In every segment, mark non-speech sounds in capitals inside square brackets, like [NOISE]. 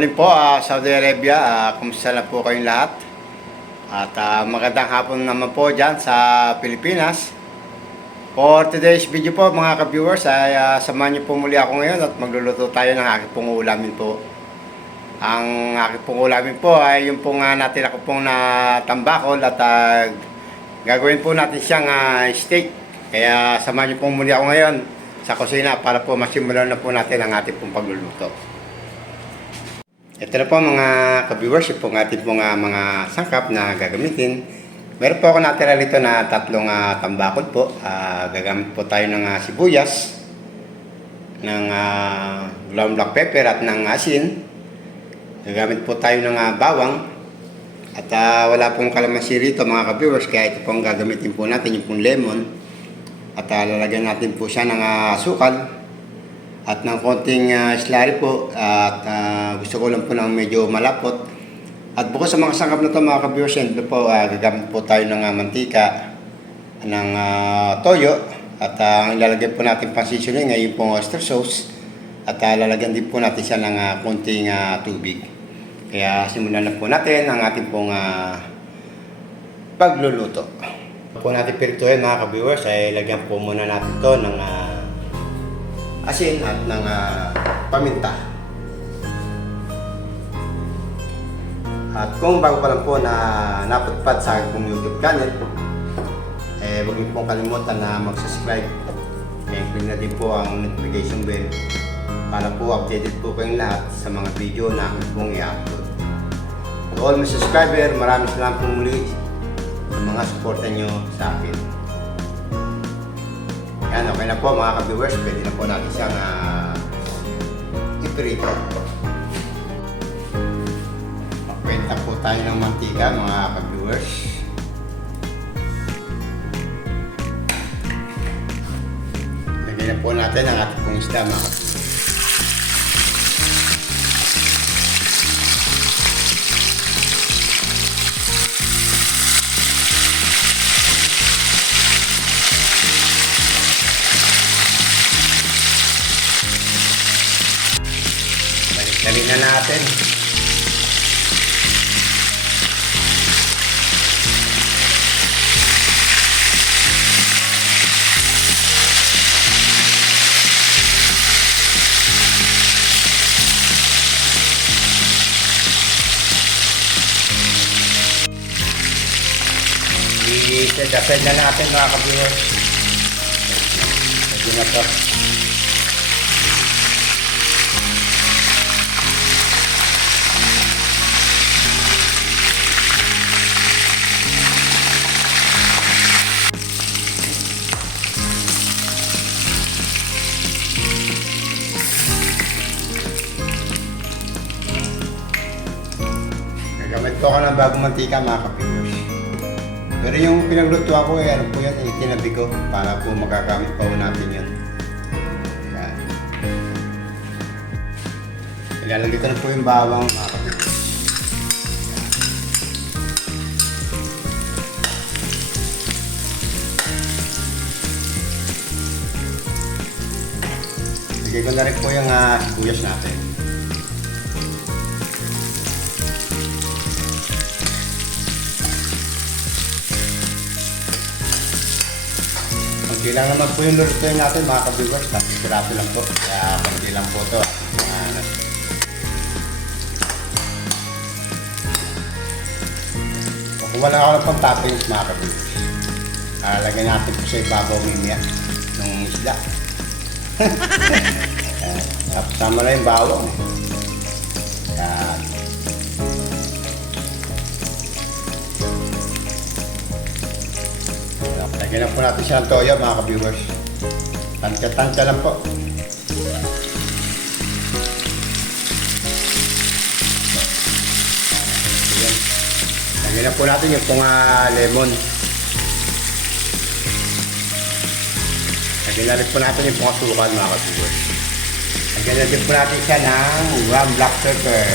morning po, ah, Saudi Arabia. Ah, kumusta na po kayong lahat? At ah, magandang hapon naman po dyan sa Pilipinas. For today's video po mga ka-viewers ay ah, samahan niyo po muli ako ngayon at magluluto tayo ng aking pong ulamin po. Ang aking pong ulamin po ay yung pong uh, natira ko pong na tambakol at ah, gagawin po natin siyang ah, steak. Kaya samahan niyo po muli ako ngayon sa kusina para po masimulan na po natin ang ating pong pagluluto. Ito na po mga ka-viewers, yung pong ating pong ah, mga sangkap na gagamitin. Meron po ako natira rito na tatlong uh, tambakol po. Ah, gagamit po tayo ng ah, sibuyas, ng uh, ground black pepper at ng asin. Gagamit po tayo ng ah, bawang. At ah, wala pong kalamansi rito mga ka-viewers, kaya ito pong gagamitin po natin yung pong lemon. At ah, lalagyan natin po siya ng ah, asukal at ng konting uh, slurry po at ah, gusto ko lang po ng medyo malapot. At bukod sa mga sangkap na ito mga ka-viewers ito po ah, gagamit po tayo ng ah, mantika ng ah, toyo. At ah, ang ilalagay po natin pang seasoning ay pong oyster sauce. At ah, lalagyan din po natin siya ng ah, konting ah, tubig. Kaya simulan na po natin ang ating pong ah, pagluluto. Po natin pirituhin mga ka-viewers ay lagyan po muna natin to ng ah, asin at ng ah, paminta. At kung bago pa lang po na napatpad sa aking YouTube channel, eh huwag niyo pong kalimutan na mag-subscribe. I-click na din po ang notification bell para po updated po kayong lahat sa mga video na aking pong i-upload. To all my subscriber, maraming salamat po muli sa mga suporta nyo sa akin. Okay na po mga ka-viewers. Pwede na po natin siyang uh, iprito. Magkwenta po tayo ng mantika mga ka-viewers. Lagyan na po natin ang ating pong isda mga ka-viewers. Natin. I-dasal na natin mga kabiwas. Pwede na to. Gagamit po ako ng bagong mantika mga kapitos. Pero yung pinagluto ako eh, ano po yan, eh, tinabi ko para po magagamit pa natin yun. Yan. Ilalagay ko na po yung bawang mga kapitos. Bigay ko na rin po yung uh, sibuyas natin. Konti lang naman po yung lurutuin natin mga ka-viewers. Tapos grabe lang po. Kaya konti lang po ito. Yan. Kung wala ako ng pang toppings mga ka-viewers. Uh, lagyan natin po sa ibabaw mimya ng isda. [LAUGHS] Tapos sama na yung bawang. Yan. Lagyan lang po natin siya ng toyo mga ka-viewers. Tansya-tansya lang po. Ayan. Lagyan lang po natin yung pong ah, lemon. Lagyan rin po natin yung pong asukal mga ka-viewers. Lagyan na din po natin siya ng ground black pepper.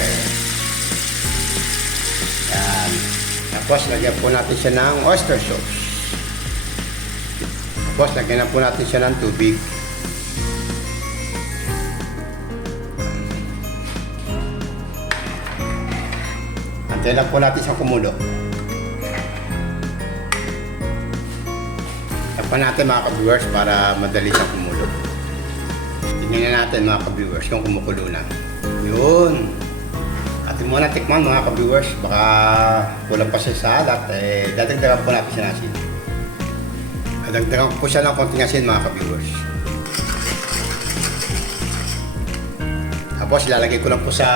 Yan. Tapos lagyan po natin siya ng oyster sauce. Tapos, lagyan na po natin siya ng tubig. Hintayin lang po natin siyang kumulo. Tapan natin mga ka-viewers para madali siyang kumulo. Tingnan natin mga ka-viewers kung kumukulo na. Yun. Atin muna tikman mga ka-viewers. Baka kulang pa siya sa alat. Eh, dadagdagan po natin siya ng asin. Dadagdagan ko po siya ng konting asin mga ka-viewers. Tapos ilalagay ko lang po sa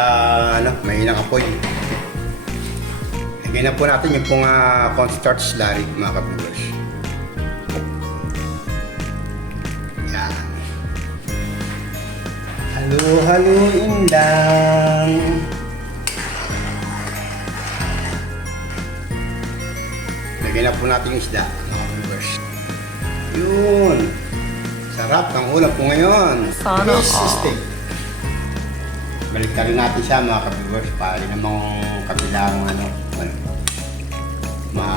ano, mahinang apoy. Lagyan na po natin yung pong uh, cornstarch slurry mga ka-viewers. Yan. Halo-haluin lang. Lagyan na po natin yung isda. Yun. Sarap ng ulam po ngayon. Sana Fish all. steak. Balik rin natin siya mga ka-viewers para namang kabilang ano, ano ma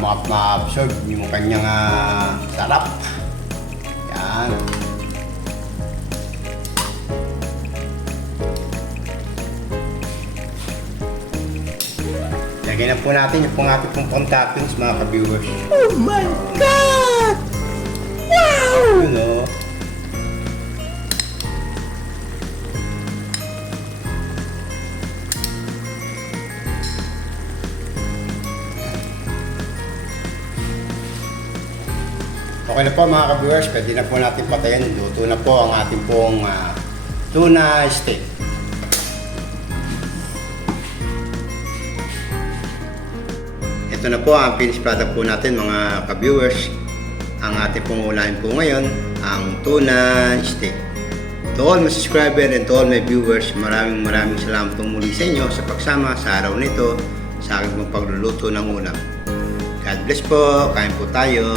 ma ma-absorb yung kanyang ah, sarap. Yan. Lagyan na po natin yung pong ating pong pang toppings mga ka-viewers. Oh my God! Wow! Okay na po mga ka-viewers, pwede na po natin patayin. Luto na po ang ating pong ah, tuna steak. Ito na po ang finished product po natin mga ka-viewers. Ang ating pong ulahin po ngayon, ang tuna steak. To all my subscriber and to all my viewers, maraming maraming salamat po muli sa inyo sa pagsama sa araw nito sa aking pagluluto ng ulam. God bless po, kain po tayo.